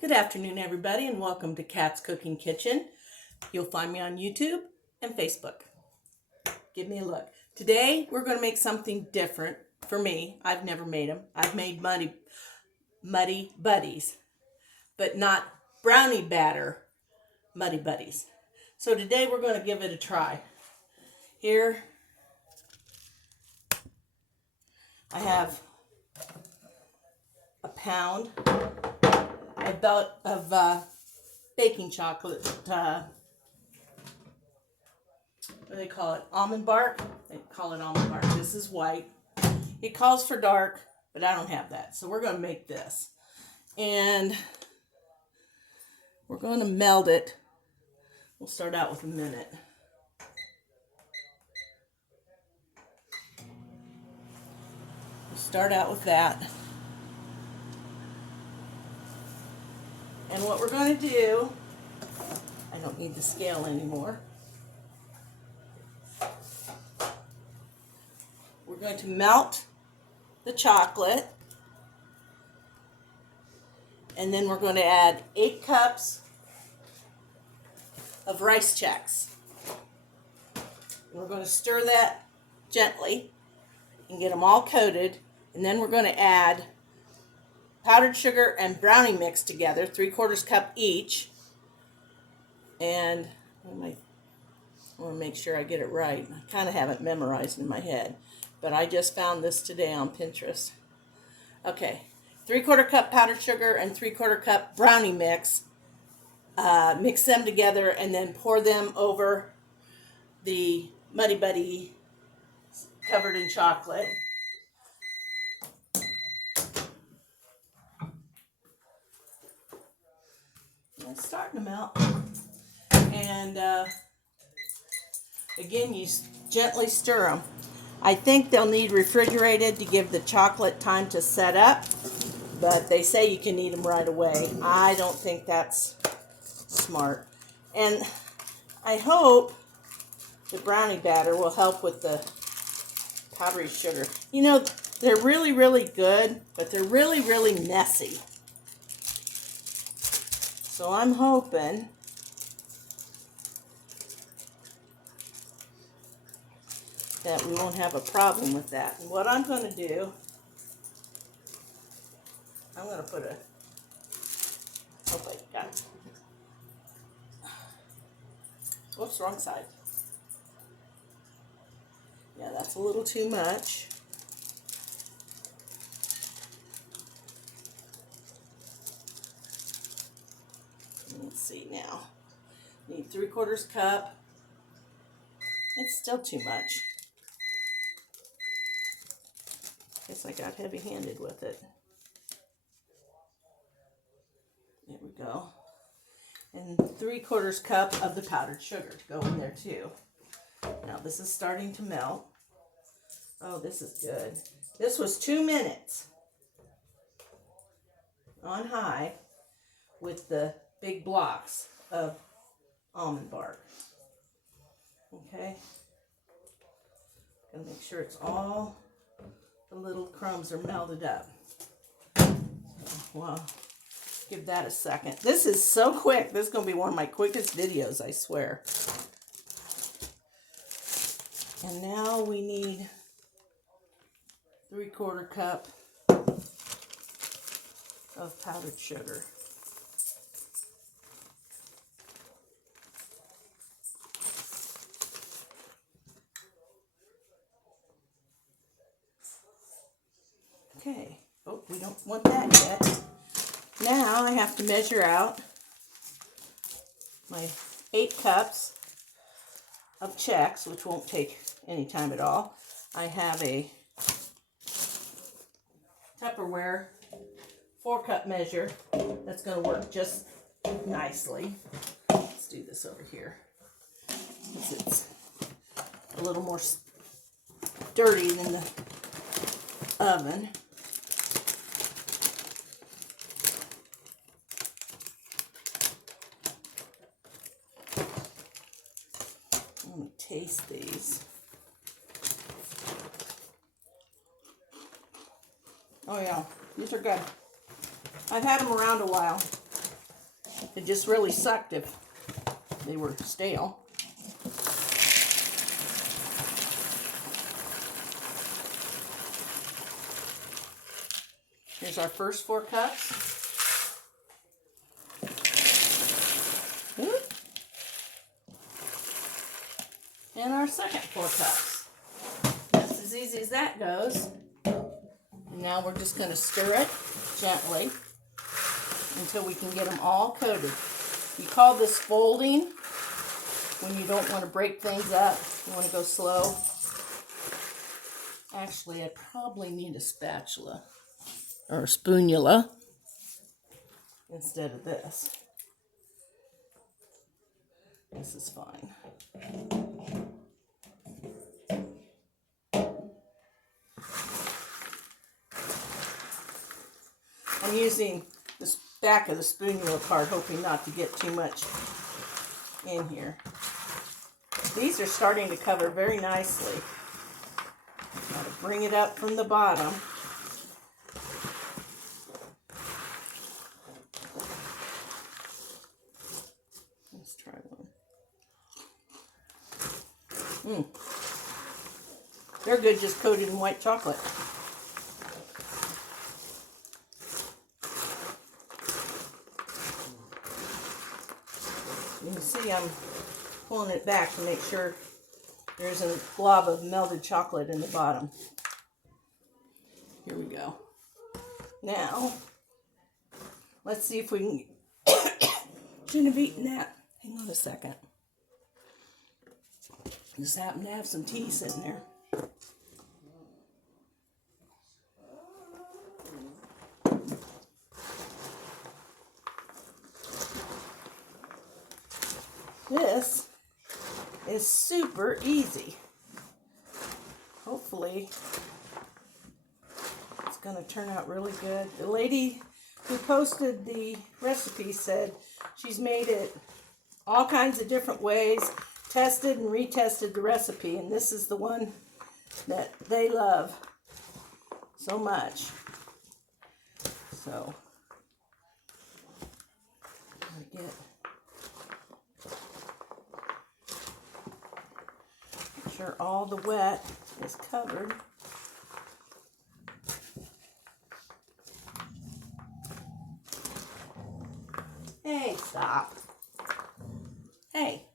Good afternoon, everybody, and welcome to Kat's Cooking Kitchen. You'll find me on YouTube and Facebook. Give me a look. Today, we're going to make something different for me. I've never made them. I've made muddy buddies, but not brownie batter muddy buddies. So today, we're going to give it a try. Here, I have a pound of baking chocolate, what do they call it? Almond bark? They call it almond bark. This is white. It calls for dark, but I don't have that. So we're going to make this. And we're going to melt it. We'll start out with a minute. We'll start out with that. And what we're going to do, I don't need the scale anymore. We're going to melt the chocolate. And then we're going to add 8 cups of rice checks. We're going to stir that gently and get them all coated. And then we're going to add powdered sugar and brownie mix together, 3/4 cup each. And I want to make sure I get it right. I kind of have it memorized in my head, but I just found this today on Pinterest. Okay, 3/4 cup powdered sugar and 3/4 cup brownie mix. Mix them together and then pour them over the Muddy Buddy covered in chocolate. It's starting to melt. And again, you gently stir them. I think they'll need refrigerated to give the chocolate time to set up, but they say you can eat them right away. I don't think that's smart. And I hope the brownie batter will help with the powdery sugar. You know, they're really, really good, but they're really, really messy. So I'm hoping that we won't have a problem with that. And what I'm going to do, I'm going to put a, oh wait, got it. Whoops, wrong side. Yeah, that's a little too much. Let's see now. Need 3/4 cup. It's still too much. Guess I got heavy-handed with it. There we go. And 3/4 cup of the powdered sugar to go in there too. Now this is starting to melt. Oh, this is good. This was 2 minutes on high with the big blocks of almond bark. Okay. Gonna make sure it's all the little crumbs are melted up. Well, give that a second. This is so quick. This is gonna be one of my quickest videos, I swear. And now we need 3/4 cup of powdered sugar. Okay. Oh, we don't want that yet. Now I have to measure out my 8 cups of checks, which won't take any time at all. I have a Tupperware 4-cup measure that's going to work just nicely. Let's do this over here, since it's a little more dirty than the oven. Let me taste these. Oh yeah, these are good. I've had them around a while. It just really sucked if they were stale. Here's our first 4 cups. And our second 4 cups. Just as easy as that goes. And now we're just going to stir it gently until we can get them all coated. You call this folding when you don't want to break things up. You want to go slow. Actually, I probably need a spatula or a spoonula instead of this. This is fine. I'm using the back of the spoonula part, hoping not to get too much in here. These are starting to cover very nicely. Got to bring it up from the bottom. Let's try one. They're good just coated in white chocolate. You can see I'm pulling it back to make sure there's a blob of melted chocolate in the bottom. Here we go. Now, let's see if we can shouldn't have eaten that. Hang on a second. Just happen to have some tea sitting there. This is super easy. Hopefully, it's going to turn out really good. The lady who posted the recipe said she's made it all kinds of different ways, tested and retested the recipe, and this is the one that they love so much. So, I'm going to make sure all the wet is covered. Hey, stop. Hey.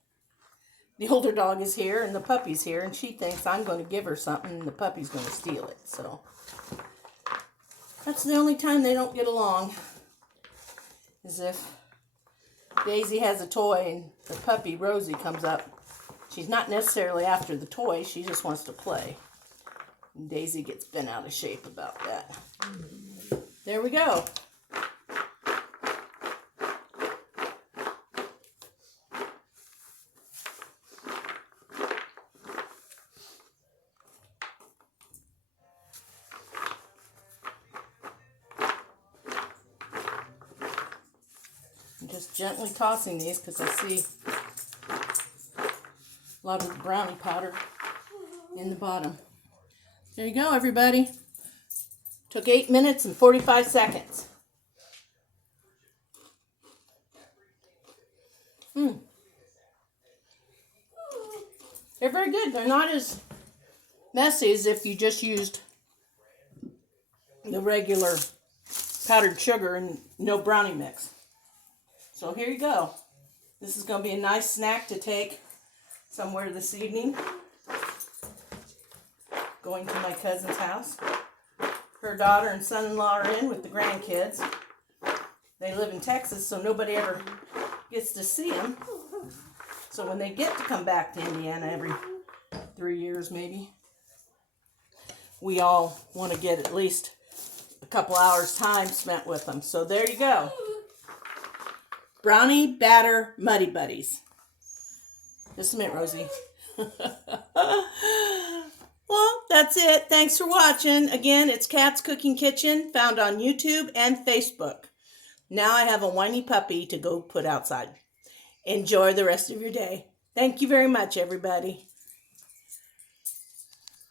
The older dog is here and the puppy's here, and she thinks I'm going to give her something and the puppy's going to steal it. So that's the only time they don't get along, is if Daisy has a toy and the puppy Rosie comes up. She's not necessarily after the toy, she just wants to play. And Daisy gets bent out of shape about that. There we go. I'm just gently tossing these because I see a lot of the brownie powder in the bottom. There you go, everybody. Took 8 minutes and 45 seconds. They're very good. They're not as messy as if you just used the regular powdered sugar and no brownie mix. So here you go. This is going to be a nice snack to take somewhere this evening. Going to my cousin's house. Her daughter and son-in-law are in with the grandkids. They live in Texas, so nobody ever gets to see them. So when they get to come back to Indiana every 3 years maybe, we all want to get at least a couple hours time spent with them. So there you go. Brownie Batter Muddy Buddies. Just a minute, Rosie. Well, that's it. Thanks for watching. Again, it's Kat's Cooking Kitchen, found on YouTube and Facebook. Now I have a whiny puppy to go put outside. Enjoy the rest of your day. Thank you very much, everybody.